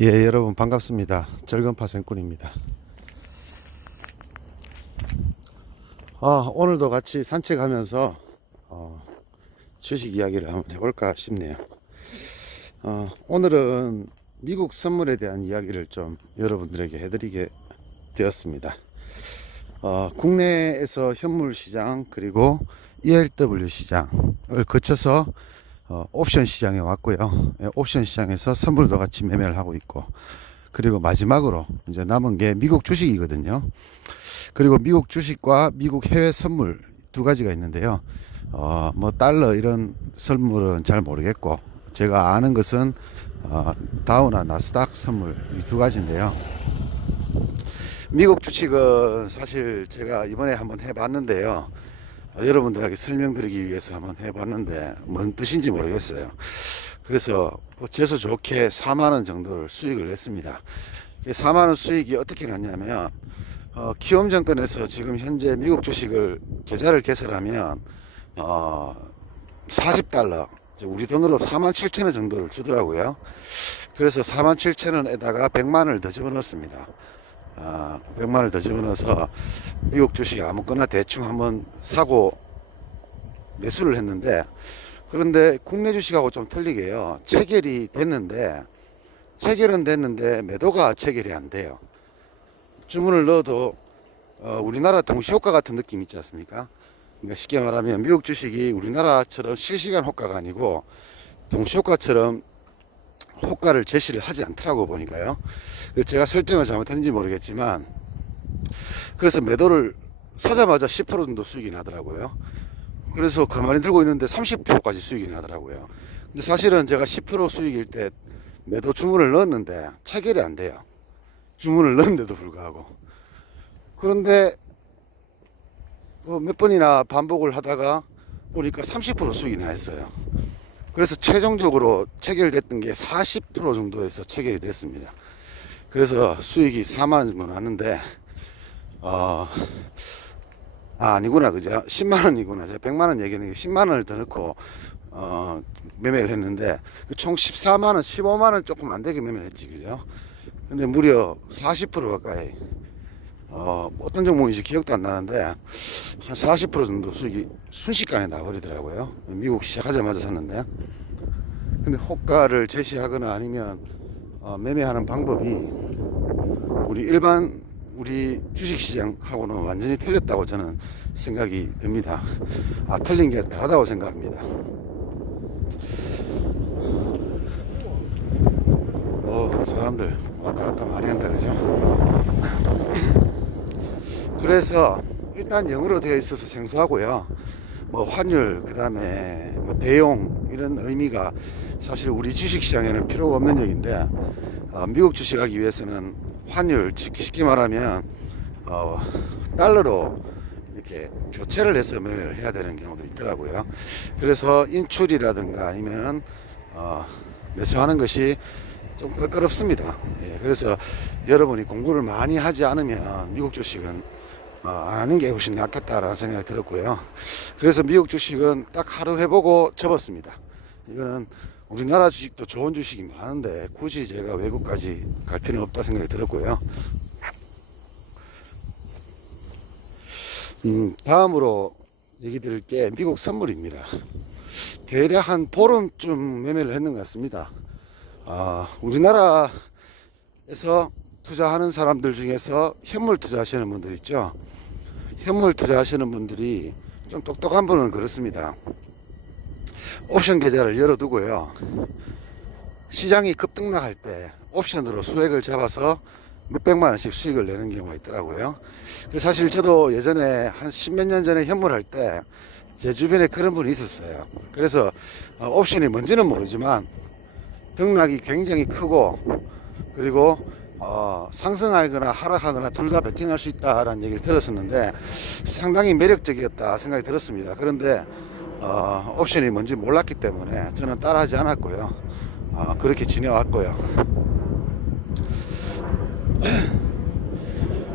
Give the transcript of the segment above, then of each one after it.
예, 여러분 반갑습니다. 절건파 생꾼입니다. 오늘도 같이 산책하면서 주식 이야기를 한번 해볼까 싶네요. 오늘은 미국 선물에 대한 이야기를 좀 여러분들에게 해드리게 되었습니다. 국내에서 현물 시장 그리고 ELW 시장을 거쳐서 옵션 시장에 왔고요. 옵션 시장에서 선물도 같이 매매를 하고 있고, 그리고 마지막으로 이제 남은 게 미국 주식이거든요. 그리고 미국 주식과 미국 해외 선물 두 가지가 있는데요. 뭐 달러 이런 선물은 잘 모르겠고, 제가 아는 것은 다우나 나스닥 선물 이 두 가지인데요. 미국 주식은 사실 제가 이번에 한번 해봤는데요. 여러분들에게 설명드리기 위해서 한번 해봤는데 뭔 뜻인지 모르겠어요. 그래서 재수 좋게 4만원 정도를 수익을 냈습니다. 4만원 수익이 어떻게 났냐면, 키움증권에서 지금 현재 미국 주식을 계좌를 개설하면 40달러, 우리 돈으로 47,000원 정도를 주더라고요. 그래서 47,000원에다가 100만원을 더 집어넣었습니다. 100만원을 더 집어넣어서 미국 주식 아무거나 대충 한번 사고 매수를 했는데, 그런데 국내 주식하고 좀 틀리게요. 체결이 됐는데, 체결은 됐는데 매도가 체결이 안 돼요. 주문을 넣어도 우리나라 동시효과 같은 느낌 있지 않습니까? 그러니까 쉽게 말하면 미국 주식이 우리나라처럼 실시간 호가가 아니고 동시효과처럼 호가를 제시를 하지 않더라고 보니까요. 제가 설정을 잘못했는지 모르겠지만, 그래서 매도를 사자마자 10% 정도 수익이 나더라고요. 그래서 가만히 들고 있는데 30%까지 수익이 나더라고요. 근데 사실은 제가 10% 수익일 때 매도 주문을 넣었는데 체결이 안 돼요. 주문을 넣었는데도 불구하고. 그런데 몇 번이나 반복을 하다가 보니까 30% 수익이 나 있어요. 그래서 최종적으로 체결됐던 게 40% 정도에서 체결이 됐습니다. 그래서 수익이 4만원 정도 나는데, 아니구나, 그죠? 10만원이구나. 제가 100만원 얘기하는 게 10만원을 더 넣고, 매매를 했는데, 총 14만원, 15만원 조금 안 되게 매매를 했지, 그죠? 근데 무려 40% 가까이, 어떤 종목인지 기억도 안 나는데, 한 40% 정도 수익이 순식간에 나버리더라고요. 미국 시작하자마자 샀는데. 근데 호가를 제시하거나 아니면, 매매하는 방법이 우리 주식시장하고는 완전히 틀렸다고 저는 생각이 듭니다. 틀린 게 다르다고 생각합니다. 사람들 왔다 갔다 많이 한다, 그죠? 그래서 일단 영어로 되어 있어서 생소하고요. 뭐 환율, 그 다음에 뭐 대용 이런 의미가 사실 우리 주식시장에는 필요가 없는 얘기인데, 미국 주식하기 위해서는 환율, 쉽게 말하면 달러로 이렇게 교체를 해서 매매를 해야 되는 경우도 있더라고요. 그래서 인출이라든가 아니면 매수하는 것이 좀 껄끄럽습니다. 예, 그래서 여러분이 공부를 많이 하지 않으면 미국 주식은 안 하는 게 훨씬 낫겠다라는 생각이 들었고요. 그래서 미국 주식은 딱 하루 해보고 접었습니다. 이거는 우리나라 주식도 좋은 주식이 많은데 굳이 제가 외국까지 갈 필요는 없다 생각이 들었고요. 다음으로 얘기 드릴 게 미국 선물입니다. 대략 한 보름쯤 매매를 했는 것 같습니다. 우리나라에서 투자하는 사람들 중에서 현물 투자하시는 분들 있죠. 현물 투자하시는 분들이 좀 똑똑한 분은 그렇습니다. 옵션 계좌를 열어두고요, 시장이 급등락할 때 옵션으로 수익을 잡아서 몇백만원씩 수익을 내는 경우가 있더라고요. 사실 저도 예전에 한 십몇 년 전에 현물할 때 제 주변에 그런 분이 있었어요. 그래서 옵션이 뭔지는 모르지만 등락이 굉장히 크고, 그리고 상승하거나 하락하거나 둘 다 베팅할 수 있다라는 얘기를 들었었는데 상당히 매력적이었다 생각이 들었습니다. 그런데 옵션이 뭔지 몰랐기 때문에 저는 따라하지 않았고요. 그렇게 지내왔고요.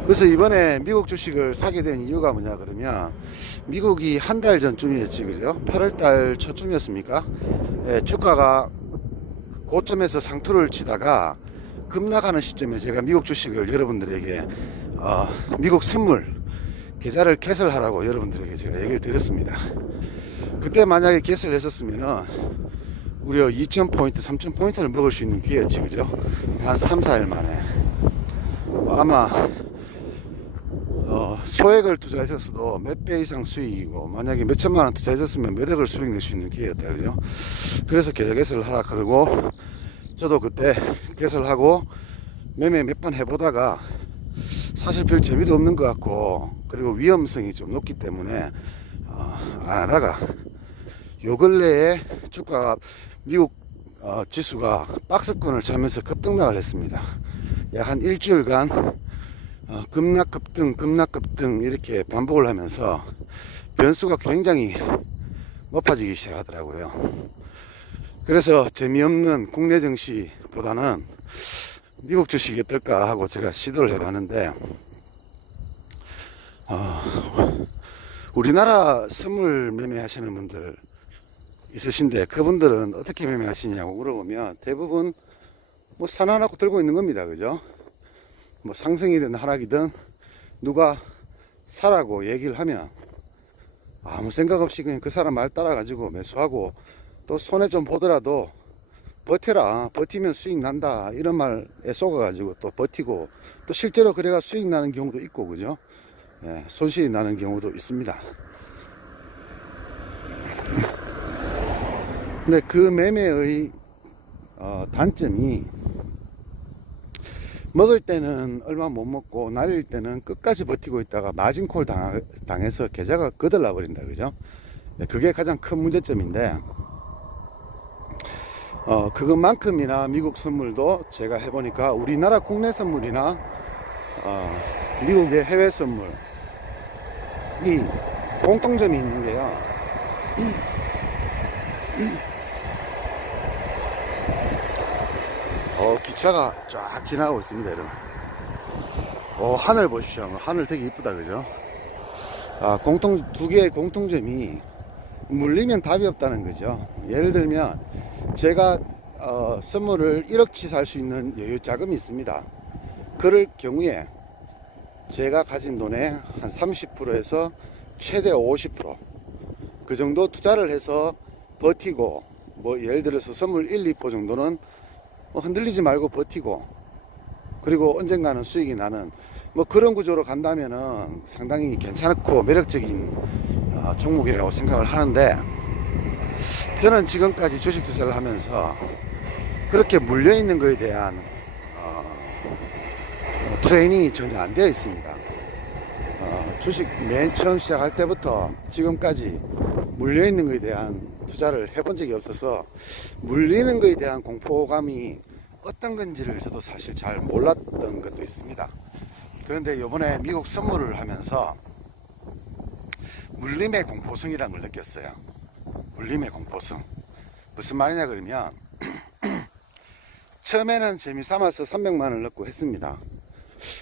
그래서 이번에 미국 주식을 사게 된 이유가 뭐냐 그러면, 미국이 한 달 전쯤이었지, 그죠? 8월달 초쯤이었습니까? 예, 주가가 고점에서 상투를 치다가 급락하는 시점에 제가 미국 주식을 여러분들에게 미국 선물 계좌를 개설하라고 여러분들에게 제가 얘기를 드렸습니다. 그때 만약에 개설을 했었으면은 무려 2,000포인트, 3,000포인트를 먹을 수 있는 기회였지, 그죠? 한 3, 4일 만에. 아마 소액을 투자했었어도 몇 배 이상 수익이고, 만약에 몇 천만 원 투자했었으면 몇 억을 수익 낼 수 있는 기회였다, 그죠? 그래서 계좌 개설을 하라 그러고, 저도 그때 개설하고 매매 몇 번 해보다가 사실 별 재미도 없는 것 같고, 그리고 위험성이 좀 높기 때문에 안 하다가 요 근래에 주가가 미국 지수가 박스권을 차면서 급등락을 했습니다. 약 한 일주일간 급락급등 급락급등 이렇게 반복을 하면서 변수가 굉장히 높아지기 시작하더라고요. 그래서 재미없는 국내 증시보다는 미국 주식이 어떨까 하고 제가 시도를 해봤는데, 우리나라 선물 매매하시는 분들 있으신데 그분들은 어떻게 매매하시냐고 물어보면 대부분 뭐 사나놓고 들고 있는 겁니다. 그죠? 뭐 상승이든 하락이든 누가 사라고 얘기를 하면 아무 생각 없이 그냥 그 사람 말 따라가지고 매수하고, 또 손해 좀 보더라도 버텨라, 버티면 수익 난다, 이런 말에 속아가지고 또 버티고, 또 실제로 그래가 수익 나는 경우도 있고, 그죠? 예, 손실이 나는 경우도 있습니다. 근데 그 매매의 단점이, 먹을 때는 얼마 못 먹고 날릴 때는 끝까지 버티고 있다가 마진콜 당해서 계좌가 거들나 버린다, 그죠? 그게 가장 큰 문제점인데, 그것만큼이나 미국 선물도 제가 해보니까 우리나라 국내 선물이나 미국의 해외 선물이 공통점이 있는 게요. 기차가 쫙 지나가고 있습니다, 여러분. 하늘 보십시오. 하늘 되게 이쁘다, 그죠? 두 개의 공통점이 물리면 답이 없다는 거죠. 예를 들면 제가 선물을 1억치 살 수 있는 여유 자금이 있습니다. 그럴 경우에 제가 가진 돈의 한 30%에서 최대 50%그 정도 투자를 해서 버티고, 뭐 예를 들어서 선물 1, 2% 정도는 흔들리지 말고 버티고, 그리고 언젠가는 수익이 나는 뭐 그런 구조로 간다면은 상당히 괜찮고 매력적인 종목이라고 생각을 하는데, 저는 지금까지 주식 투자를 하면서 그렇게 물려있는 것에 대한 트레이닝이 전혀 안 되어 있습니다. 주식 맨 처음 시작할 때부터 지금까지 물려있는 것에 대한 투자를 해본 적이 없어서 물리는 것에 대한 공포감이 어떤 건지를 저도 사실 잘 몰랐던 것도 있습니다. 그런데 이번에 미국 선물을 하면서 물림의 공포성이라는 걸 느꼈어요. 물림의 공포성. 무슨 말이냐 그러면 처음에는 재미삼아서 300만 원을 넣고 했습니다.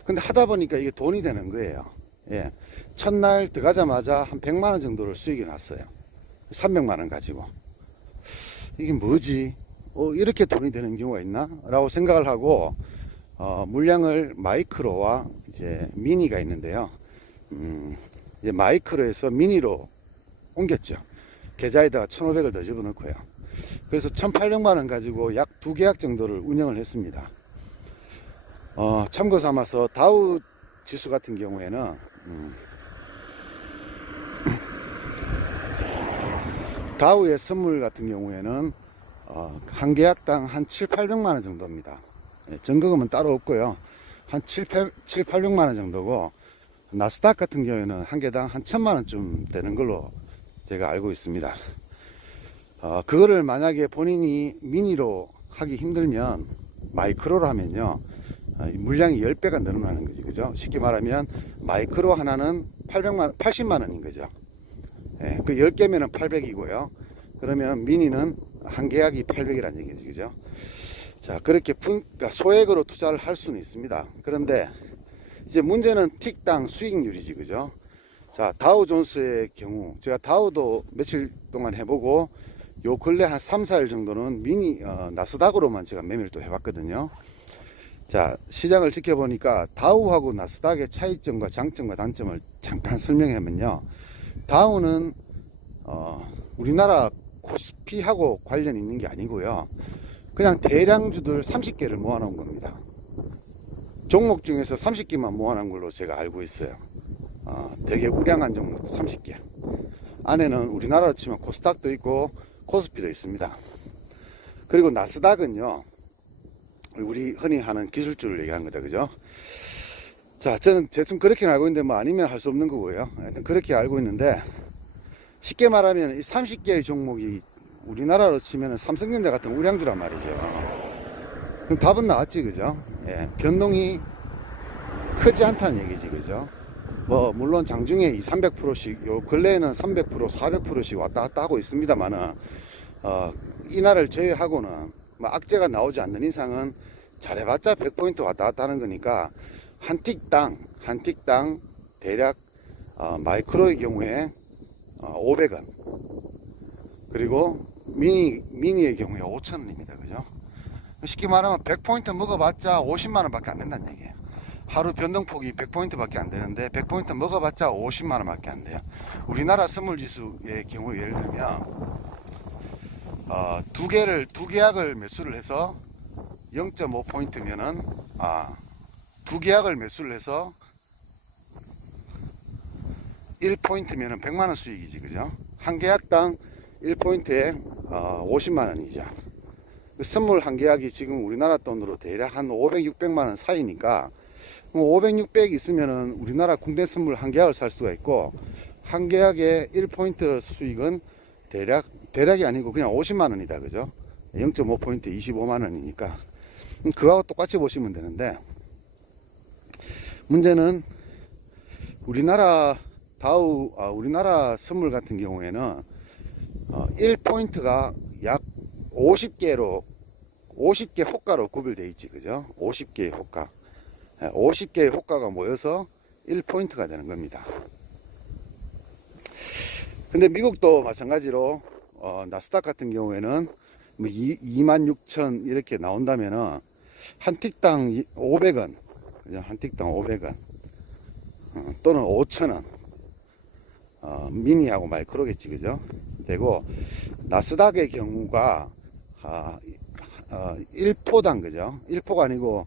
근데 하다 보니까 이게 돈이 되는 거예요. 예. 첫날 들어가자마자 한 100만 원 정도를 수익이 났어요. 300만 원 가지고. 이게 뭐지? 이렇게 돈이 되는 경우가 있나? 라고 생각을 하고, 물량을 마이크로와 이제 미니가 있는데요. 이제 마이크로에서 미니로 옮겼죠. 계좌에다가 1,500을 더 집어넣고요. 그래서 1,800만 원 가지고 약 2계약 정도를 운영을 했습니다. 참고 삼아서 다우 지수 같은 경우에는 다우의 선물 같은 경우에는 한 계약당 한 7, 800만 원 정도입니다. 전거금은 따로 없고요. 한 7, 800만 원 정도고, 나스닥 같은 경우에는 한 개당 한 1,000만 원쯤 되는 걸로 제가 알고 있습니다. 그거를 만약에 본인이 미니로 하기 힘들면 마이크로로 하면요, 물량이 10배가 늘어나는 거지, 그죠? 쉽게 말하면 마이크로 하나는 80만 원인 거죠. 예, 그 10개면은 800이고요. 그러면 미니는 한 계약이 800이라는 얘기죠, 그죠? 자, 그렇게 그러니까 소액으로 투자를 할 수는 있습니다. 그런데 이제 문제는 틱당 수익률이지, 그죠? 자, 다우존스의 경우, 제가 다우도 며칠 동안 해보고, 요 근래 한 3, 4일 정도는 미니, 나스닥으로만 제가 매매를 또 해봤거든요. 자, 시장을 지켜보니까 다우하고 나스닥의 차이점과 장점과 단점을 잠깐 설명하면요. 다우는 우리나라 코스피하고 관련 있는 게 아니고요. 그냥 대량주들 30개를 모아놓은 겁니다. 종목 중에서 30개만 모아놓은 걸로 제가 알고 있어요. 되게 우량한 종목 30개. 안에는 우리나라로 치면 코스닥도 있고 코스피도 있습니다. 그리고 나스닥은요, 우리 흔히 하는 기술주를 얘기하는 거다, 그죠? 자, 저는 대충 그렇게 알고 있는데 뭐 아니면 할 수 없는 거고요. 하여튼 그렇게 알고 있는데, 쉽게 말하면 이 30개의 종목이 우리나라로 치면 삼성전자 같은 우량주란 말이죠. 그럼 답은 나왔지, 그죠? 예, 변동이 크지 않다는 얘기지, 그죠? 뭐 물론 장중에 300%씩, 요 근래에는 300%, 400%씩 왔다 갔다 하고 있습니다만은 이날을 제외하고는 뭐 악재가 나오지 않는 이상은 잘해봤자 100포인트 왔다 갔다 하는 거니까 한 틱당 대략 마이크로의 경우에 500원, 그리고 미니의 경우에 5,000원입니다. 그죠? 쉽게 말하면 100포인트 먹어봤자 50만원 밖에 안 된다는 얘기예요. 하루 변동폭이 100포인트 밖에 안 되는데 100포인트 먹어봤자 50만원 밖에 안 돼요. 우리나라 선물지수의 경우에 예를 들면 두 계약을 매수를 해서 0.5포인트면은 두 계약을 매수를 해서 1포인트면은 100만원 수익이지, 그죠? 한 계약당 1포인트에 50만원이죠. 선물 한 계약이 지금 우리나라 돈으로 대략 한 500, 600만원 사이니까 500, 600 있으면은 우리나라 국내 선물 한 계약을 살 수가 있고, 한 계약의 1포인트 수익은 대략이 아니고 그냥 50만원이다, 그죠? 0.5포인트 25만원이니까 그거하고 똑같이 보시면 되는데, 문제는 우리나라 우리나라 선물 같은 경우에는 1포인트가 약 50개 호가로 구별되어 있지, 그죠? 50개의 호가. 50개의 호가가 모여서 1포인트가 되는 겁니다. 근데 미국도 마찬가지로 나스닥 같은 경우에는 26,000 이렇게 나온다면은 한 틱당 500원, 그죠? 한 틱당 500원 또는 5,000원, 미니하고 마이크로겠지, 그죠? 되고, 나스닥의 경우가 1포당, 그죠? 1포가 아니고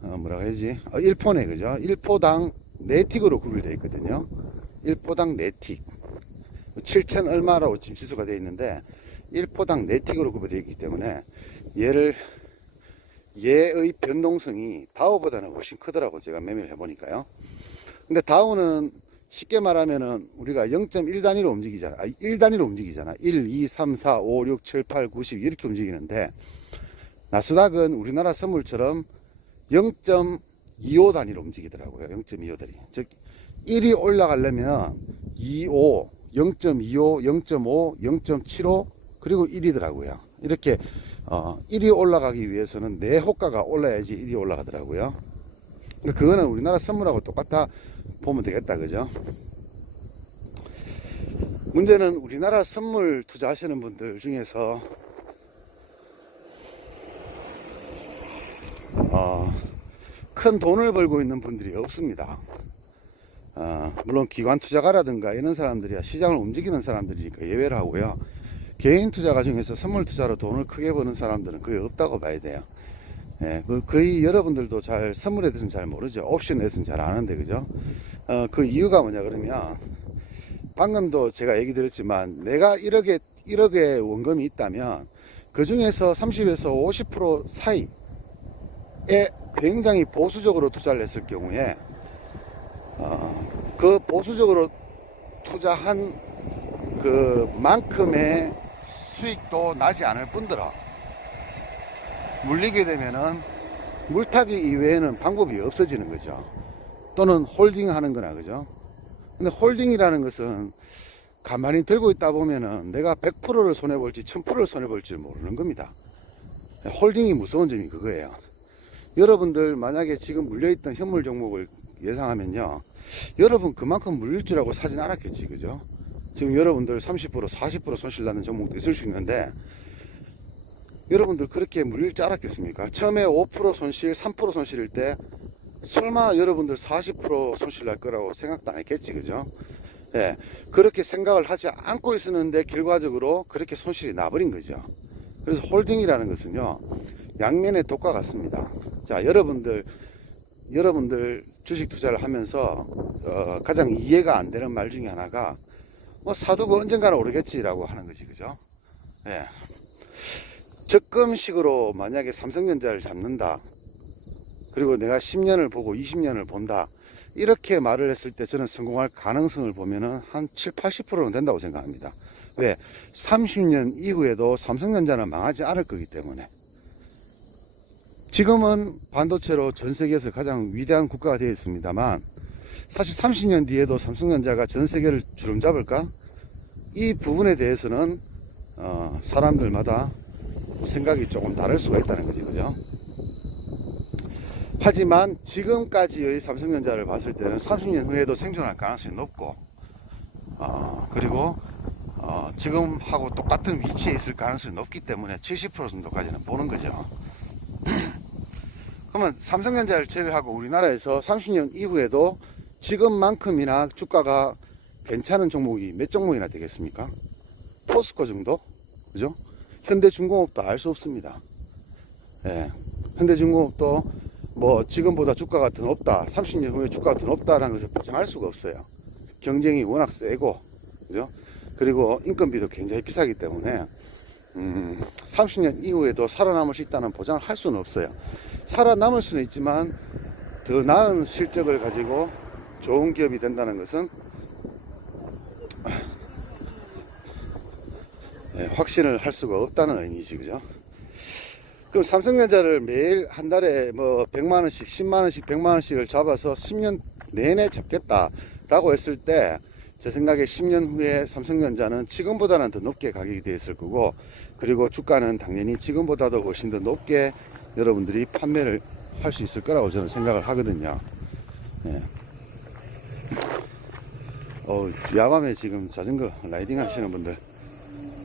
뭐라고 해야지? 1포네, 그죠? 1포당 4틱으로 구별되어 있거든요. 1포당 4틱 7,000 얼마라고 지금 지수가 되어 있는데 1포당 4틱으로 구별되어 있기 때문에 얘의 변동성이 다우보다는 훨씬 크더라고, 제가 매매를 해보니까요. 근데 다우는 쉽게 말하면은 우리가 0.1단위로 움직이잖아. 1단위로 움직이잖아. 1, 2, 3, 4, 5, 6, 7, 8, 9, 10 이렇게 움직이는데, 나스닥은 우리나라 선물처럼 0.25 단위로 움직이더라고요. 0.25단위. 즉 1이 올라가려면 25, 0.25, 0.5, 0.75 그리고 1이더라고요. 이렇게 1이 올라가기 위해서는 내 호가가 올라야지 1이 올라가더라고요. 그러니까 그거는 우리나라 선물하고 똑같다 보면 되겠다, 그죠? 문제는 우리나라 선물 투자하시는 분들 중에서 큰 돈을 벌고 있는 분들이 없습니다. 물론 기관 투자가라든가 이런 사람들이야 시장을 움직이는 사람들이니까 예외를 하고요. 개인 투자가 중에서 선물 투자로 돈을 크게 버는 사람들은 거의 없다고 봐야 돼요. 예, 거의 여러분들도 잘 선물에 대해서는 잘 모르죠. 옵션에 대해서는 잘 아는데, 그죠? 그 이유가 뭐냐 그러면, 방금도 제가 얘기 드렸지만 내가 1억의 원금이 있다면 그 중에서 30에서 50% 사이에 굉장히 보수적으로 투자를 했을 경우에 그 보수적으로 투자한 그만큼의 수익도 나지 않을 뿐더러 물리게 되면은 물타기 이외에는 방법이 없어지는 거죠. 또는 홀딩 하는 거나, 그죠? 근데 홀딩이라는 것은 가만히 들고 있다 보면은 내가 100%를 손해볼지 1000%를 손해볼지 모르는 겁니다. 홀딩이 무서운 점이 그거예요. 여러분들 만약에 지금 물려있던 현물 종목을 예상하면요, 여러분 그만큼 물릴 줄 알고 사진 않았겠지, 그죠? 지금 여러분들 30% 40% 손실 나는 종목도 있을 수 있는데 여러분들 그렇게 물릴 줄 알았겠습니까? 처음에 5% 손실, 3% 손실일 때 설마 여러분들 40% 손실 날 거라고 생각도 안 했겠지, 그죠? 예, 그렇게 생각을 하지 않고 있었는데 결과적으로 그렇게 손실이 나버린 거죠. 그래서 홀딩이라는 것은요, 양면의 독과 같습니다. 자, 여러분들 주식 투자를 하면서 가장 이해가 안 되는 말 중에 하나가 뭐 사두고 언젠가는 오르겠지라고 하는 거지, 그죠? 예. 적금식으로 만약에 삼성전자를 잡는다, 그리고 내가 10년을 보고 20년을 본다, 이렇게 말을 했을 때 저는 성공할 가능성을 보면은 한 7, 80%는 된다고 생각합니다. 왜? 30년 이후에도 삼성전자는 망하지 않을 거기 때문에. 지금은 반도체로 전 세계에서 가장 위대한 국가가 되어 있습니다만, 사실 30년 뒤에도 삼성전자가 전 세계를 주름잡을까? 이 부분에 대해서는 사람들마다 생각이 조금 다를 수가 있다는 거지, 그죠? 하지만 지금까지의 삼성전자를 봤을 때는 30년 후에도 생존할 가능성이 높고, 그리고 지금하고 똑같은 위치에 있을 가능성이 높기 때문에 70% 정도까지는 보는 거죠. 그러면 삼성전자를 제외하고 우리나라에서 30년 이후에도 지금만큼이나 주가가 괜찮은 종목이 몇 종목이나 되겠습니까? 포스코 정도? 그죠? 현대중공업도 알 수 없습니다. 예. 현대중공업도 뭐 지금보다 주가가 더 높다, 30년 후에 주가가 더 높다라는 것을 보장할 수가 없어요. 경쟁이 워낙 세고, 그죠? 그리고 인건비도 굉장히 비싸기 때문에 30년 이후에도 살아남을 수 있다는 보장을 할 수는 없어요. 살아남을 수는 있지만 더 나은 실적을 가지고 좋은 기업이 된다는 것은 확신을 할 수가 없다는 의미지, 그죠? 그럼 삼성전자를 매일 한 달에 뭐 100만원씩, 10만원씩, 100만원씩을 잡아서 10년 내내 잡겠다라고 했을 때, 제 생각에 10년 후에 삼성전자는 지금보다는 더 높게 가격이 되어 있을 거고, 그리고 주가는 당연히 지금보다도 훨씬 더 높게 여러분들이 판매를 할 수 있을 거라고 저는 생각을 하거든요. 예. 야밤에 지금 자전거 라이딩 하시는 분들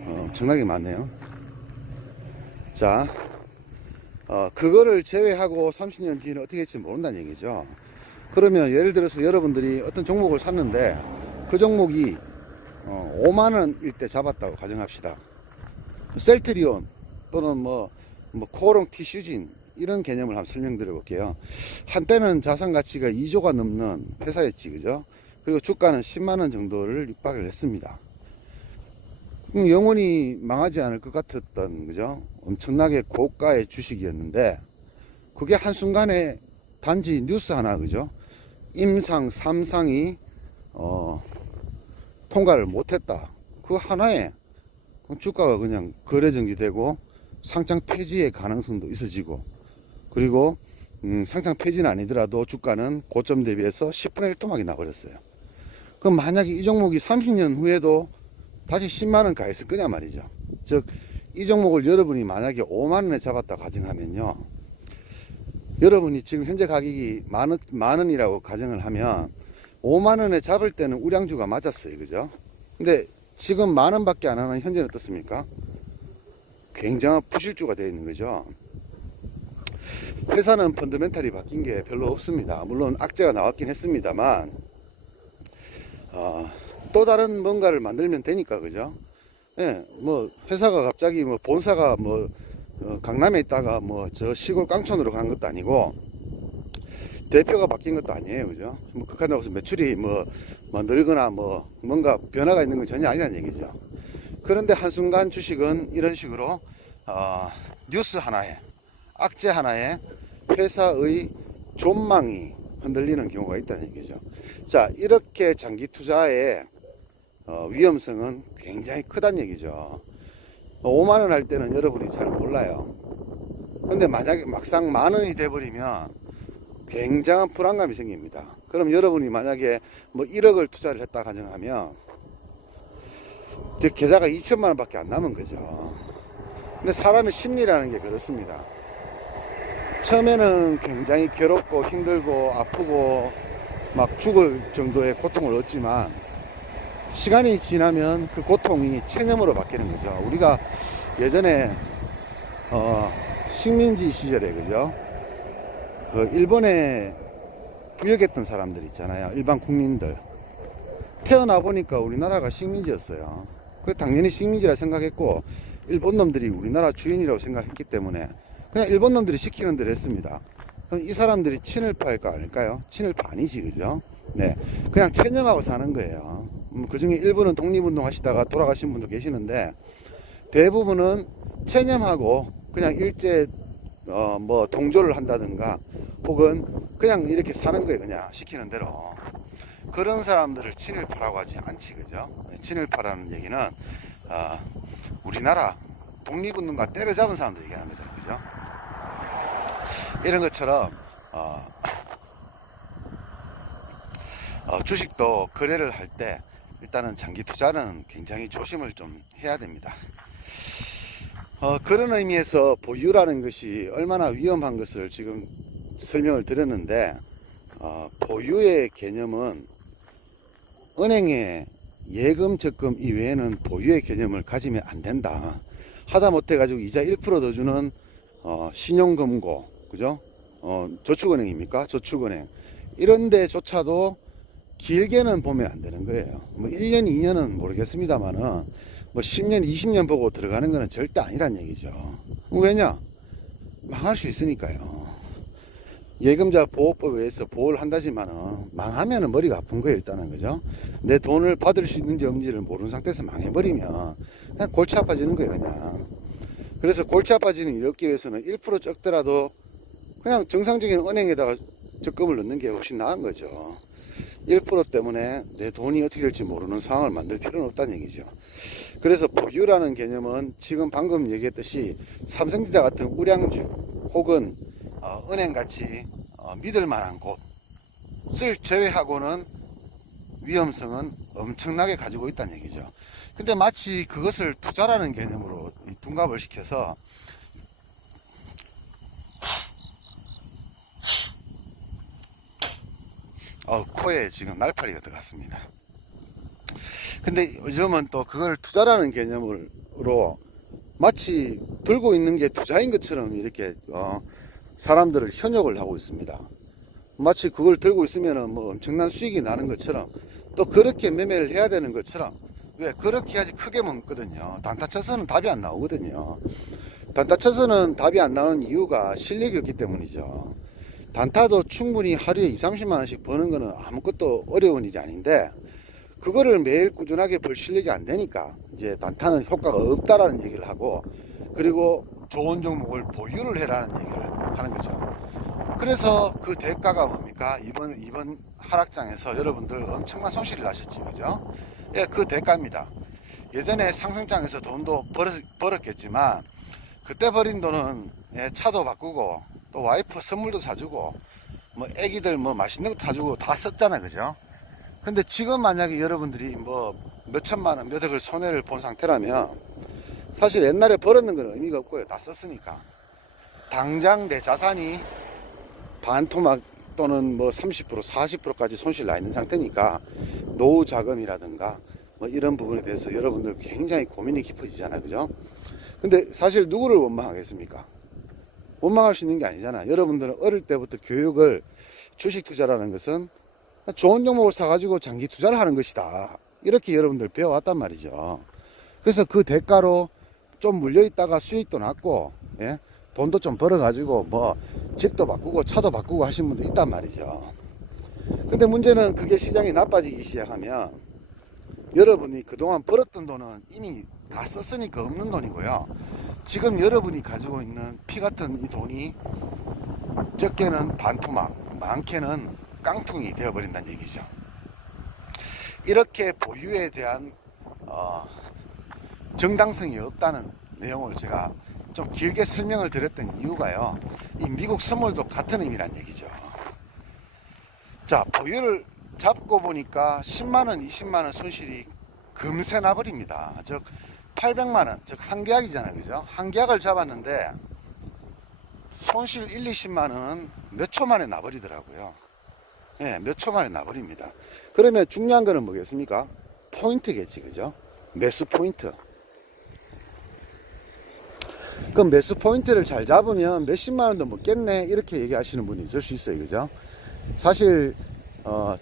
엄청나게 많네요. 자, 그거를 제외하고 30년 뒤에는 어떻게 될지 모른다는 얘기죠. 그러면 예를 들어서 여러분들이 어떤 종목을 샀는데 그 종목이 5만원일 때 잡았다고 가정합시다. 셀트리온 또는 뭐 코오롱 티슈진, 이런 개념을 한번 설명드려 볼게요. 한때는 자산 가치가 2조가 넘는 회사였지, 그죠? 그리고 주가는 10만원 정도를 육박을 했습니다. 영원히 망하지 않을 것 같았던, 그죠? 엄청나게 고가의 주식이었는데, 그게 한순간에 단지 뉴스 하나, 그죠? 임상 3상이 통과를 못했다, 그 하나에 주가가 그냥 거래 정지되고 상장 폐지의 가능성도 있어지고, 그리고 상장 폐지는 아니더라도 주가는 고점 대비해서 10분의 1 토막이 나버렸어요. 그럼 만약에 이 종목이 30년 후에도 다시 10만원 가 있을 거냐 말이죠. 즉, 이 종목을 여러분이 만약에 5만원에 잡았다 가정하면요, 여러분이 지금 현재 가격이 만원이라고 가정을 하면 5만원에 잡을 때는 우량주가 맞았어요, 그죠? 근데 지금 만원밖에 안 하는 현재는 어떻습니까? 굉장한 부실주가 되어 있는 거죠. 회사는 펀더멘탈이 바뀐 게 별로 없습니다. 물론 악재가 나왔긴 했습니다만, 또 다른 뭔가를 만들면 되니까, 그죠? 예, 뭐 회사가 갑자기 뭐 본사가 뭐 강남에 있다가 뭐 저 시골 깡촌으로 간 것도 아니고, 대표가 바뀐 것도 아니에요, 그죠? 뭐 극한다고 해서 매출이 뭐 늘거나 뭐 뭔가 변화가 있는 건 전혀 아니라는 얘기죠. 그런데 한순간 주식은 이런 식으로 뉴스 하나에, 악재 하나에 회사의 존망이 흔들리는 경우가 있다는 얘기죠. 자, 이렇게 장기 투자의 위험성은 굉장히 크다는 얘기죠. 5만원 할 때는 여러분이 잘 몰라요. 근데 만약에 막상 만원이 돼버리면 굉장한 불안감이 생깁니다. 그럼 여러분이 만약에 뭐 1억을 투자를 했다 가정하면 계좌가 2천만원 밖에 안 남은 거죠. 근데 사람의 심리라는 게 그렇습니다. 처음에는 굉장히 괴롭고 힘들고 아프고 막 죽을 정도의 고통을 얻지만, 시간이 지나면 그 고통이 체념으로 바뀌는 거죠. 우리가 예전에 식민지 시절에, 그죠? 그 일본에 부역했던 사람들 있잖아요. 일반 국민들. 태어나 보니까 우리나라가 식민지였어요. 그 당연히 식민지라 생각했고, 일본 놈들이 우리나라 주인이라고 생각했기 때문에 그냥 일본 놈들이 시키는 대로 했습니다. 그럼 이 사람들이 친일파일까 아닐까요? 친일파 아니지, 그죠? 네. 그냥 체념하고 사는 거예요. 그 중에 일부는 독립운동 하시다가 돌아가신 분도 계시는데, 대부분은 체념하고 그냥 일제 뭐 동조를 한다든가 혹은 그냥 이렇게 사는 거예요. 그냥 시키는 대로. 그런 사람들을 친일파라고 하지 않지, 그죠? 친일파라는 얘기는 우리나라 독립운동가 때려잡은 사람들 얘기하는 거죠, 그죠? 이런 것처럼 주식도 거래를 할 때 일단은 장기 투자는 굉장히 조심을 좀 해야 됩니다. 그런 의미에서 보유라는 것이 얼마나 위험한 것을 지금 설명을 드렸는데, 보유의 개념은 은행에 예금, 적금 이외에는 보유의 개념을 가지면 안 된다. 하다못해 가지고 이자 1% 더 주는 신용금고, 그죠? 저축은행입니까? 저축은행. 이런 데조차도 길게는 보면 안 되는 거예요. 뭐 1년, 2년은 모르겠습니다만은 뭐 10년, 20년 보고 들어가는 거는 절대 아니란 얘기죠. 왜냐? 망할 수 있으니까요. 예금자 보호법에 의해서 보호를 한다지만은 망하면은 머리가 아픈 거예요, 일단은, 그죠? 내 돈을 받을 수 있는지 없는지를 모르는 상태에서 망해버리면 그냥 골치 아파지는 거예요, 그냥. 그래서 골치 아파지는 이렇기 위해서는 1% 적더라도 그냥 정상적인 은행에다가 적금을 넣는 게 훨씬 나은 거죠. 1% 때문에 내 돈이 어떻게 될지 모르는 상황을 만들 필요는 없다는 얘기죠. 그래서 보유라는 개념은 지금 방금 얘기했듯이 삼성전자 같은 우량주 혹은 은행같이 믿을 만한 곳을 제외하고는 위험성은 엄청나게 가지고 있다는 얘기죠. 근데 마치 그것을 투자라는 개념으로 둔갑을 시켜서 코에 지금 날파리가 들어갔습니다. 근데 요즘은 또 그걸 투자라는 개념으로 마치 들고 있는 게 투자인 것처럼 이렇게 사람들을 현혹을 하고 있습니다. 마치 그걸 들고 있으면 뭐 엄청난 수익이 나는 것처럼, 또 그렇게 매매를 해야 되는 것처럼. 왜? 그렇게 해야지 크게 먹거든요. 단타 쳐서는 답이 안 나오거든요. 단타 쳐서는 답이 안 나오는 이유가 실력이 없기 때문이죠. 단타도 충분히 하루에 20, 30만 원씩 버는 거는 아무것도 어려운 일이 아닌데, 그거를 매일 꾸준하게 벌 실력이 안 되니까 이제 단타는 효과가 없다라는 얘기를 하고, 그리고 좋은 종목을 보유를 해라는 얘기를 하는 거죠. 그래서 그 대가가 뭡니까? 이번 하락장에서 여러분들 엄청난 손실을 하셨죠, 그죠? 예, 그 대가입니다. 예전에 상승장에서 돈도 벌었겠지만, 그때 버린 돈은 차도 바꾸고 또 와이프 선물도 사주고 뭐 애기들 뭐 맛있는 것도 사주고 다 썼잖아요, 그죠? 근데 지금 만약에 여러분들이 뭐 몇천만 원, 몇억을 손해를 본 상태라면 사실 옛날에 벌었는 건 의미가 없고요. 다 썼으니까. 당장 내 자산이 반토막 또는 뭐 30%, 40%까지 손실 나 있는 상태니까 노후 자금이라든가 뭐 이런 부분에 대해서 여러분들 굉장히 고민이 깊어지잖아요, 그죠? 근데 사실 누구를 원망하겠습니까? 원망할 수 있는 게 아니잖아. 여러분들은 어릴 때부터 교육을, 주식 투자라는 것은 좋은 종목을 사가지고 장기 투자를 하는 것이다, 이렇게 여러분들 배워왔단 말이죠. 그래서 그 대가로 좀 물려있다가 수익도 났고, 예? 돈도 좀 벌어가지고 뭐 집도 바꾸고 차도 바꾸고 하신 분도 있단 말이죠. 근데 문제는 그게 시장이 나빠지기 시작하면 여러분이 그동안 벌었던 돈은 이미 다 썼으니까 없는 돈이고요. 지금 여러분이 가지고 있는 피 같은 이 돈이 적게는 반토막, 많게는 깡통이 되어버린다는 얘기죠. 이렇게 보유에 대한 정당성이 없다는 내용을 제가 좀 길게 설명을 드렸던 이유가요, 이 미국 선물도 같은 의미란 얘기죠. 자, 보유를 잡고 보니까 10만원, 20만원 손실이 금세 나버립니다. 즉 800만원, 즉 한 계약이잖아요, 그죠? 한 계약을 잡았는데 손실 1, 20만원은 몇 초 만에 나버리더라고요. 예, 몇 초 만에 나버립니다. 그러면 중요한 거는 뭐겠습니까? 포인트겠지, 그죠? 매수 포인트. 그럼 매수 포인트를 잘 잡으면 몇십만 원도 먹겠네 이렇게 얘기하시는 분이 있을 수 있어요. 그죠? 사실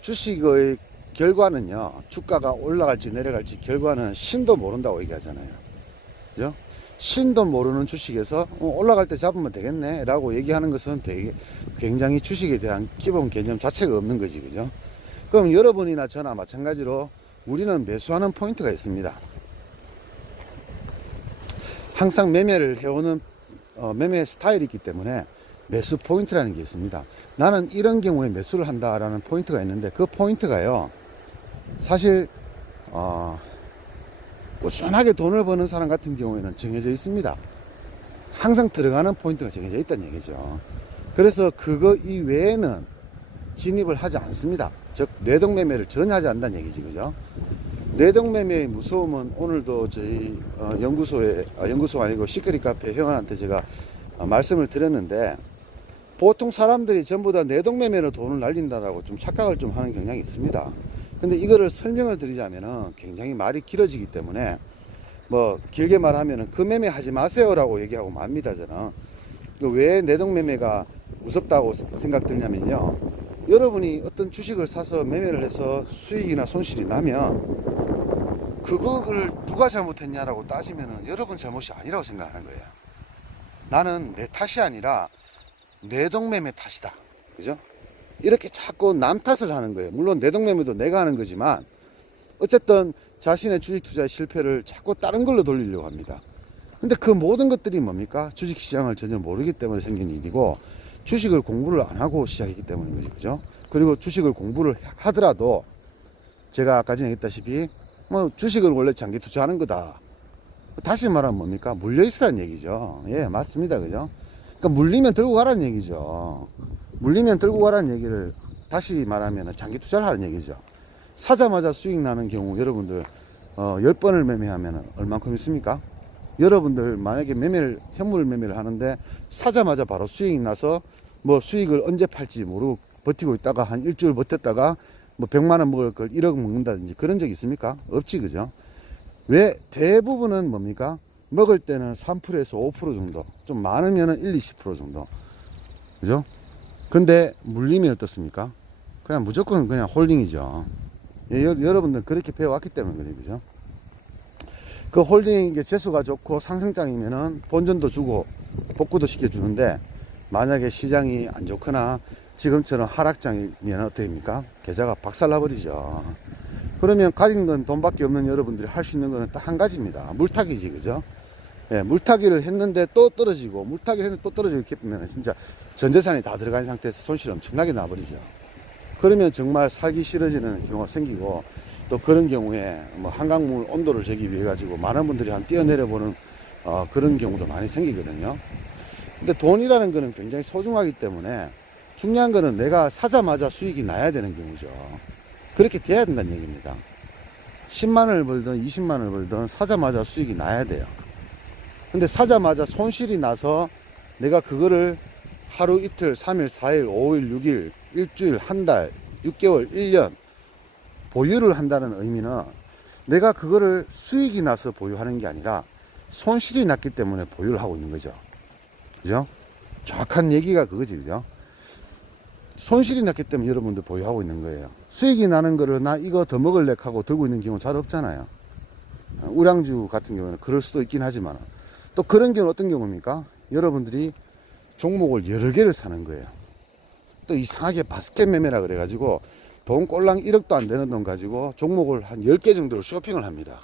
주식의 결과는요, 주가가 올라갈지 내려갈지 결과는 신도 모른다고 얘기하잖아요. 그죠? 신도 모르는 주식에서 올라갈 때 잡으면 되겠네 라고 얘기하는 것은 되게 굉장히 주식에 대한 기본 개념 자체가 없는 거지. 그죠? 그럼 여러분이나 저나 마찬가지로 우리는 매수하는 포인트가 있습니다. 항상 매매를 해오는 매매 스타일이 있기 때문에 매수 포인트라는 게 있습니다. 나는 이런 경우에 매수를 한다라는 포인트가 있는데, 그 포인트가요, 사실 꾸준하게 돈을 버는 사람 같은 경우에는 정해져 있습니다. 항상 들어가는 포인트가 정해져 있다는 얘기죠. 그래서 그거 이외에는 진입을 하지 않습니다. 즉 뇌동매매를 전혀 하지 않는다는 얘기지. 그죠? 뇌동매매의 무서움은 오늘도 저희 연구소가 아니고 시크릿 카페 회원한테 제가 말씀을 드렸는데, 보통 사람들이 전부 다 뇌동매매로 돈을 날린다라고 좀 착각을 좀 하는 경향이 있습니다. 근데 이거를 설명을 드리자면은 굉장히 말이 길어지기 때문에 뭐 길게 말하면은 그 매매 하지 마세요라고 얘기하고 맙니다. 저는 왜 뇌동매매가 무섭다고 생각드냐면요, 여러분이 어떤 주식을 사서 매매를 해서 수익이나 손실이 나면 그거를 누가 잘못했냐라고 따지면은 여러분 잘못이 아니라고 생각하는 거예요. 나는 내 탓이 아니라 뇌동매매 탓이다. 그죠? 이렇게 자꾸 남 탓을 하는 거예요. 물론 뇌동매매도 내가 하는 거지만 어쨌든 자신의 주식 투자의 실패를 자꾸 다른 걸로 돌리려고 합니다. 근데 그 모든 것들이 뭡니까? 주식시장을 전혀 모르기 때문에 생긴 일이고, 주식을 공부를 안 하고 시작했기 때문인 거죠. 그죠? 그리고 주식을 공부를 하더라도 제가 아까 전에 얘기했다시피 뭐 주식을 원래 장기 투자하는 거다. 다시 말하면 뭡니까? 물려있으란 얘기죠. 예, 맞습니다. 그죠? 그러니까 물리면 들고 가라는 얘기죠. 물리면 들고 가라는 얘기를 다시 말하면 장기 투자를 하는 얘기죠. 사자마자 수익 나는 경우 여러분들 10번을 매매하면 얼만큼 있습니까? 여러분들 만약에 현물 매매를 하는데 사자마자 바로 수익이 나서 뭐 수익을 언제 팔지 모르고 버티고 있다가 한 일주일 버텼다가 뭐 100만 원 먹을 걸 1억 먹는다든지 그런 적 있습니까? 없지. 그죠? 왜? 대부분은 뭡니까? 먹을 때는 3%에서 5% 정도, 좀 많으면은 1-20% 정도. 그죠? 근데 물리면 어떻습니까? 그냥 무조건 그냥 홀딩이죠. 예, 여러분들 그렇게 배워왔기 때문에 그래요. 그죠? 그 홀딩 게 재수가 좋고 상승장이면은 본전도 주고 복구도 시켜주는데, 만약에 시장이 안 좋거나 지금처럼 하락장이면 어떻게 됩니까? 계좌가 박살나버리죠. 그러면 가진 건 돈밖에 없는 여러분들이 할 수 있는 거는 딱 한 가지입니다. 물타기지. 그죠? 예, 물타기를 했는데 또 떨어지고, 물타기를 했는데 또 떨어지고, 이렇게 보면 진짜 전 재산이 다 들어간 상태에서 손실이 엄청나게 나버리죠. 그러면 정말 살기 싫어지는 경우가 생기고, 또 그런 경우에 뭐 한강물 온도를 재기 위해 가지고 많은 분들이 한 뛰어내려보는 그런 경우도 많이 생기거든요. 근데 돈이라는 거는 굉장히 소중하기 때문에 중요한 거는 내가 사자마자 수익이 나야 되는 경우죠. 그렇게 돼야 된다는 얘기입니다. 10만원을 벌든 20만원을 벌든 사자마자 수익이 나야 돼요. 근데 사자마자 손실이 나서 내가 그거를 하루 이틀, 3일, 4일, 5일, 6일, 일주일, 한 달, 6개월, 1년 보유를 한다는 의미는 내가 그거를 수익이 나서 보유하는 게 아니라 손실이 났기 때문에 보유를 하고 있는 거죠. 그죠? 정확한 얘기가 그거지. 그죠? 손실이 났기 때문에 여러분들 보유하고 있는 거예요. 수익이 나는 거를 나 이거 더 먹을래 하고 들고 있는 경우 잘 없잖아요. 우량주 같은 경우는 그럴 수도 있긴 하지만, 또 그런 경우는 어떤 경우입니까? 여러분들이 종목을 여러 개를 사는 거예요. 또 이상하게 바스켓 매매라 그래가지고 돈 꼴랑 1억도 안 되는 돈 가지고 종목을 한 10개 정도를 쇼핑을 합니다.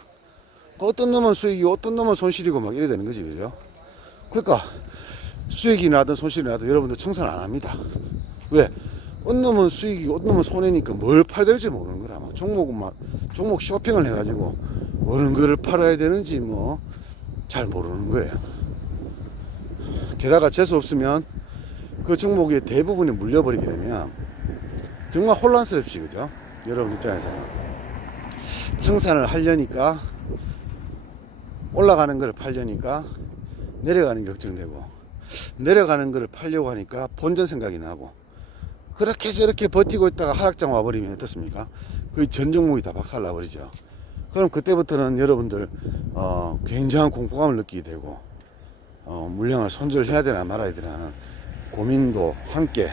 어떤 놈은 수익이고 어떤 놈은 손실이고 막 이래 되는 거지. 그죠? 그러니까 수익이 나든 손실이 나든 여러분들 청산 안 합니다. 왜? 어떤 놈은 수익이고 어떤 놈은 손해니까 뭘 팔야 될지 모르는 거라. 막 종목 쇼핑을 해가지고 어느 거를 팔아야 되는지 뭐 잘 모르는 거예요. 게다가 재수 없으면 그 종목의 대부분이 물려버리게 되면 정말 혼란스럽지. 그죠? 여러분 입장에서는 청산을 하려니까, 올라가는 걸 팔려니까 내려가는 게 걱정되고, 내려가는 걸 팔려고 하니까 본전 생각이 나고, 그렇게 저렇게 버티고 있다가 하락장 와버리면 어떻습니까? 그 전 종목이 다 박살나버리죠. 그럼 그때부터는 여러분들 굉장한 공포감을 느끼게 되고, 물량을 손절해야 되나 말아야 되나 고민도 함께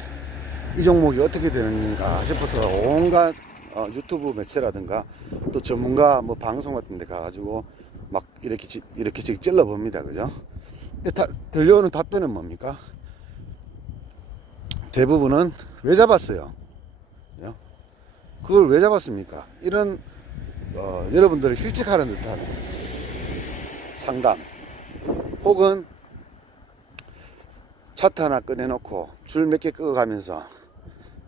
이 종목이 어떻게 되는가 싶어서 온갖 유튜브 매체라든가 또 전문가 뭐 방송 같은 데 가가지고 막 이렇게 찔러 봅니다. 그죠? 들려오는 답변은 뭡니까? 대부분은 왜 잡았어요? 그걸 왜 잡았습니까? 이런 여러분들을 힐책하는 듯한 상담 혹은 차트 하나 꺼내놓고 줄 몇 개 끄어가면서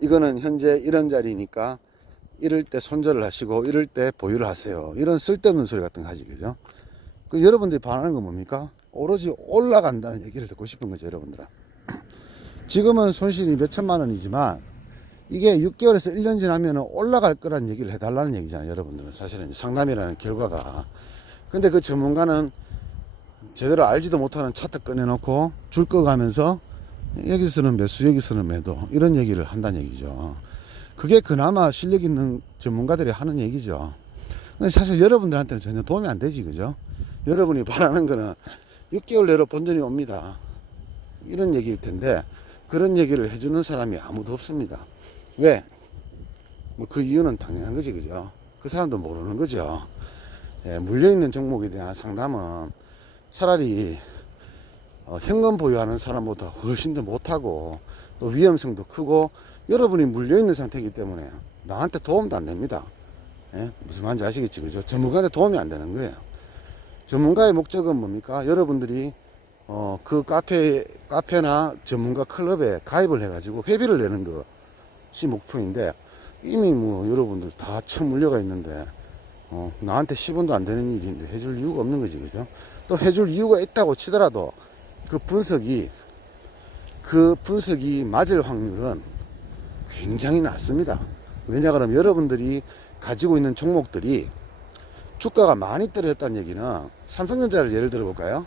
이거는 현재 이런 자리니까 이럴 때 손절을 하시고 이럴 때 보유를 하세요. 이런 쓸데없는 소리 같은 거 하지. 그죠? 그 여러분들이 반하는 건 뭡니까? 오로지 올라간다는 얘기를 듣고 싶은 거죠. 여러분들은 지금은 손실이 몇 천만 원이지만 이게 6개월에서 1년 지나면 올라갈 거란 얘기를 해달라는 얘기잖아요. 여러분들은 사실은 상담이라는 결과가. 근데 그 전문가는 제대로 알지도 못하는 차트 꺼내놓고 줄 꺼가면서 여기서는 매수 여기서는 매도 이런 얘기를 한다는 얘기죠. 그게 그나마 실력 있는 전문가들이 하는 얘기죠. 근데 사실 여러분들한테는 전혀 도움이 안 되지. 그죠? 여러분이 바라는 거는 6개월 내로 본전이 옵니다 이런 얘기일 텐데 그런 얘기를 해주는 사람이 아무도 없습니다. 왜? 뭐 그 이유는 당연한 거지. 그죠? 그 사람도 모르는 거죠. 예, 물려있는 종목에 대한 상담은 차라리 현금 보유하는 사람보다 훨씬 더 못하고 또 위험성도 크고 여러분이 물려있는 상태이기 때문에 나한테 도움도 안 됩니다. 예? 무슨 말인지 아시겠지. 그죠? 전문가한테 도움이 안 되는 거예요. 전문가의 목적은 뭡니까? 여러분들이 그 카페나 전문가 클럽에 가입을 해가지고 회비를 내는 것이 목표인데 이미 뭐 여러분들 다 처음 물려가 있는데 나한테 10원도 안 되는 일인데 해줄 이유가 없는 거지. 그죠? 또 해줄 이유가 있다고 치더라도 그 분석이 맞을 확률은 굉장히 낮습니다. 왜냐 그러면 여러분들이 가지고 있는 종목들이 주가가 많이 떨어졌다는 얘기는 삼성전자를 예를 들어 볼까요?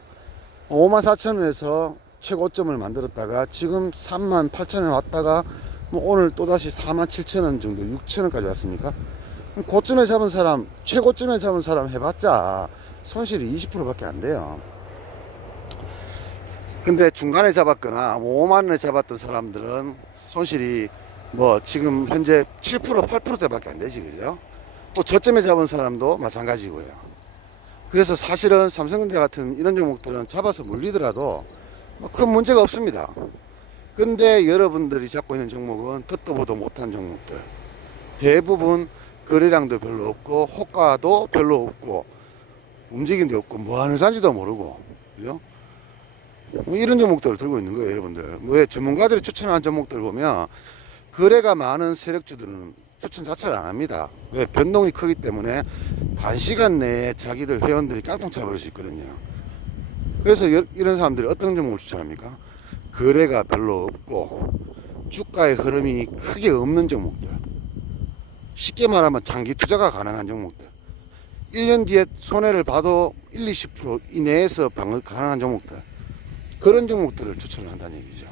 54,000원에서 최고점을 만들었다가 지금 38,000원 왔다가 뭐 오늘 또다시 47,000원 정도 6,000원까지 왔습니까? 고점에 잡은 사람, 최고점에 잡은 사람 해봤자 손실이 20%밖에 안 돼요. 근데 중간에 잡았거나 5만원에 잡았던 사람들은 손실이 뭐 지금 현재 7% 8%대밖에 안 되지. 그죠? 또 저점에 잡은 사람도 마찬가지고요. 그래서 사실은 삼성전자 같은 이런 종목들은 잡아서 물리더라도 큰 문제가 없습니다. 근데 여러분들이 잡고 있는 종목은 듣도 보도 못한 종목들, 대부분 거래량도 별로 없고 호가도 별로 없고 움직임도 없고 뭐 하는 산지도 모르고, 그죠? 이런 종목들을 들고 있는 거예요. 여러분들 왜 전문가들이 추천한 종목들 보면 거래가 많은 세력주들은 추천 자체를 안 합니다. 왜? 변동이 크기 때문에 1시간 내에 자기들 회원들이 깡통 차버릴 수 있거든요. 그래서 이런 사람들이 어떤 종목을 추천합니까? 거래가 별로 없고 주가의 흐름이 크게 없는 종목들, 쉽게 말하면 장기 투자가 가능한 종목들, 1년 뒤에 손해를 봐도 1, 20% 이내에서 방어 가능한 종목들, 그런 종목들을 추천을 한다는 얘기죠.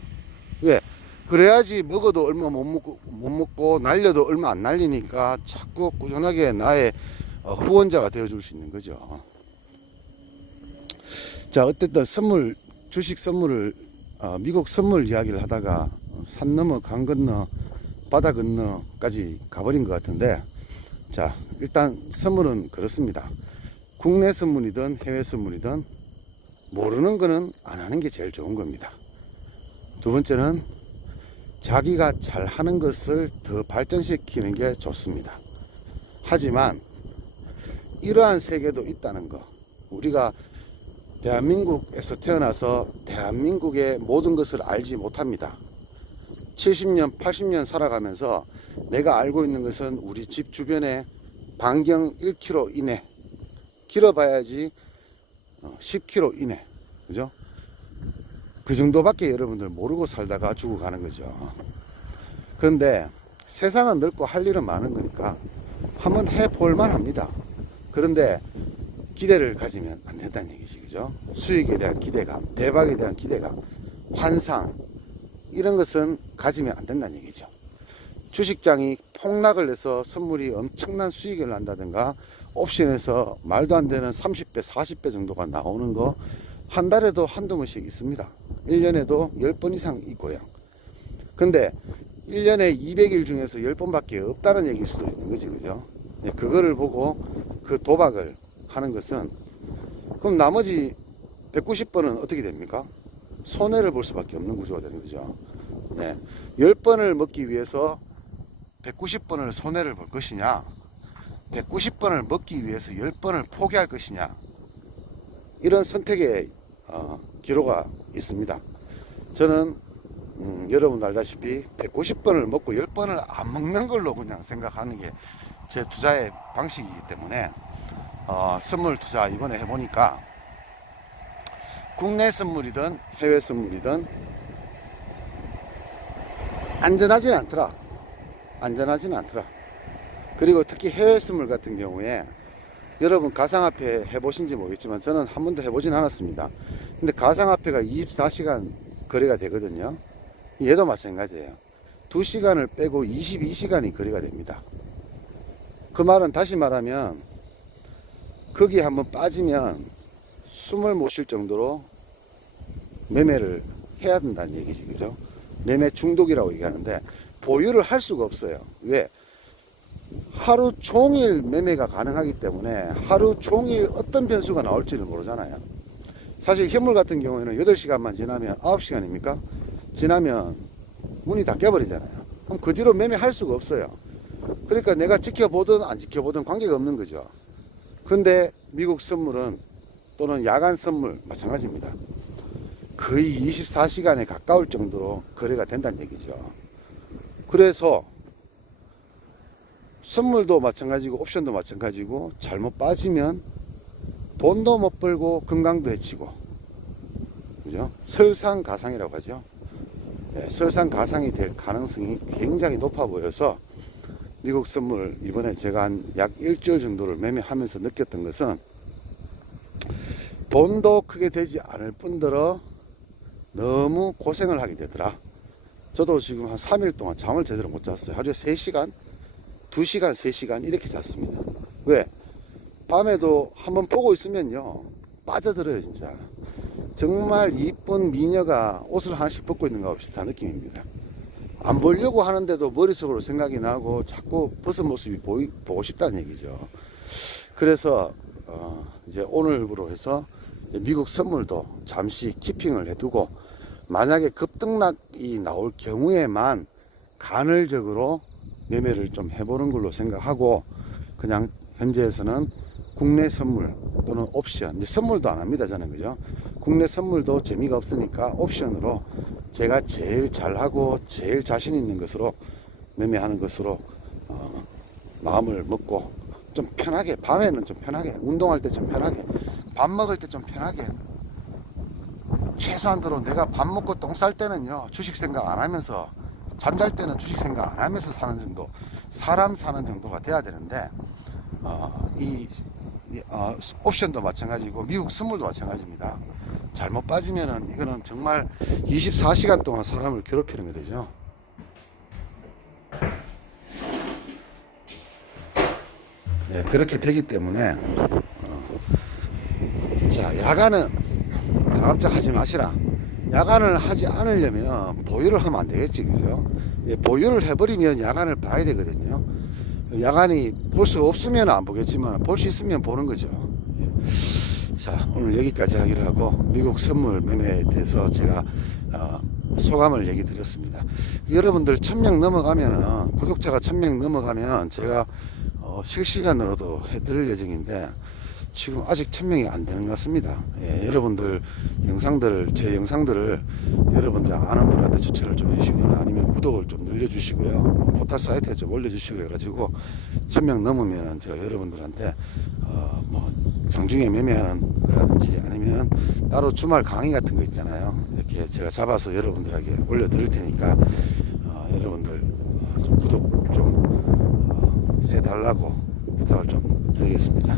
왜? 그래야지 먹어도 얼마 못 먹고 날려도 얼마 안 날리니까 자꾸 꾸준하게 나의 후원자가 되어줄 수 있는 거죠. 자, 어쨌든 주식 선물을 미국 선물 이야기를 하다가 산 넘어 강 건너 바다 건너까지 가버린 것 같은데, 자, 일단 선물은 그렇습니다. 국내 선물이든 해외 선물이든 모르는 거는 안 하는 게 제일 좋은 겁니다. 두 번째는 자기가 잘하는 것을 더 발전시키는 게 좋습니다. 하지만 이러한 세계도 있다는 거, 우리가 대한민국에서 태어나서 대한민국의 모든 것을 알지 못합니다. 70년 80년 살아가면서 내가 알고 있는 것은 우리 집 주변에 반경 1km 이내, 길어봐야지 10km 이내, 그죠? 그 정도밖에 여러분들 모르고 살다가 죽어가는 거죠. 그런데 세상은 넓고 할 일은 많은 거니까 한번 해볼만 합니다. 그런데 기대를 가지면 안 된다는 얘기지. 그죠? 수익에 대한 기대감, 대박에 대한 기대감, 환상, 이런 것은 가지면 안 된다는 얘기죠. 주식장이 폭락을 해서 선물이 엄청난 수익을 난다든가 옵션에서 말도 안 되는 30배 40배 정도가 나오는 거, 한 달에도 한두 번씩 있습니다. 1년에도 10번 이상 있고요. 근데 1년에 200일 중에서 10번밖에 없다는 얘기일 수도 있는 거지, 그죠? 그거를 보고 그 도박을 하는 것은, 그럼 나머지 190번은 어떻게 됩니까? 손해를 볼 수밖에 없는 구조가 되는 거죠. 네. 10번을 먹기 위해서 190번을 손해를 볼 것이냐, 190번을 먹기 위해서 10번을 포기할 것이냐, 이런 선택의 기로가 있습니다. 저는 여러분 알다시피 190번을 먹고 10번을 안 먹는 걸로 그냥 생각하는 게 제 투자의 방식이기 때문에 선물 투자 이번에 해보니까 국내 선물이든 해외 선물이든 안전하진 않더라. 그리고 특히 해외 선물 같은 경우에 여러분 가상화폐 해보신지 모르겠지만 저는 한 번도 해보진 않았습니다. 근데 가상화폐가 24시간 거래가 되거든요. 얘도 마찬가지예요. 2시간을 빼고 22시간이 거래가 됩니다. 그 말은 다시 말하면 거기에 한번 빠지면 숨을 못 쉴 정도로 매매를 해야 된다는 얘기지, 그죠? 매매 중독이라고 얘기하는데 보유를 할 수가 없어요. 왜? 하루 종일 매매가 가능하기 때문에 하루 종일 어떤 변수가 나올지를 모르잖아요. 사실 현물 같은 경우에는 8시간만 지나면 9시간입니까? 지나면 문이 닫혀버리잖아요. 그럼 그 뒤로 매매할 수가 없어요. 그러니까 내가 지켜보든 안 지켜보든 관계가 없는 거죠. 근데 미국 선물은 또는 야간 선물 마찬가지입니다. 거의 24시간에 가까울 정도로 거래가 된다는 얘기죠. 그래서 선물도 마찬가지고 옵션도 마찬가지고 잘못 빠지면 돈도 못 벌고 건강도 해치고, 그죠? 설상가상이라고 하죠. 네, 설상가상이 될 가능성이 굉장히 높아 보여서 미국 선물 이번에 제가 한 약 일주일 정도를 매매하면서 느꼈던 것은 돈도 크게 되지 않을 뿐더러 너무 고생을 하게 되더라. 저도 지금 한 3일 동안 잠을 제대로 못 잤어요. 하루에 3시간, 2시간, 3시간 이렇게 잤습니다. 왜? 밤에도 한번 보고 있으면요 빠져들어요. 진짜 정말 이쁜 미녀가 옷을 하나씩 벗고 있는 것과 비슷한 느낌입니다. 안 보려고 하는데도 머릿속으로 생각이 나고 자꾸 벗은 모습이 보고 싶다는 얘기죠. 그래서 이제 오늘부로 해서 미국 선물도 잠시 키핑을 해두고 만약에 급등락이 나올 경우에만 간헐적으로 매매를 좀 해보는 걸로 생각하고 그냥 현재에서는 국내 선물 또는 옵션, 이제 선물도 안 합니다 저는, 그죠? 국내 선물도 재미가 없으니까 옵션으로 제가 제일 잘하고 제일 자신 있는 것으로 매매하는 것으로 마음을 먹고 좀 편하게, 밤에는 좀 편하게, 운동할 때 좀 편하게, 밥 먹을 때 좀 편하게, 최소한도로 내가 밥 먹고 똥 쌀 때는요 주식 생각 안 하면서, 잠잘 때는 주식 생각 안 하면서 사는 정도, 사람 사는 정도가 돼야 되는데 옵션도 마찬가지고 미국 선물도 마찬가지입니다. 잘못 빠지면은 이거는 정말 24시간 동안 사람을 괴롭히는 게 되죠. 네, 그렇게 되기 때문에 자, 야간은 가급적 하지 마시라. 야간을 하지 않으려면 보유를 하면 안 되겠지, 그죠? 보유를 해버리면 야간을 봐야 되거든요. 야간이 볼 수 없으면 안 보겠지만 볼 수 있으면 보는 거죠. 자, 오늘 여기까지 하기로 하고 미국 선물 매매에 대해서 제가 소감을 얘기 드렸습니다. 여러분들 1000명 넘어가면, 구독자가 1000명 넘어가면 제가 실시간으로도 해드릴 예정인데 지금 아직 1000명이 안 되는 것 같습니다. 예, 여러분들 영상들을, 제 영상들을 여러분들 아는 분한테 추천을 좀 해주시거나 아니면 구독을 좀 늘려주시고요, 포털 사이트에 좀 올려주시고 해가지고 1000명 넘으면 제가 여러분들한테 뭐 장중에 매매하는 거라든지 아니면 따로 주말 강의 같은 거 있잖아요, 이렇게 제가 잡아서 여러분들에게 올려드릴 테니까 여러분들 좀 구독 좀 해달라고 부탁을 좀 드리겠습니다.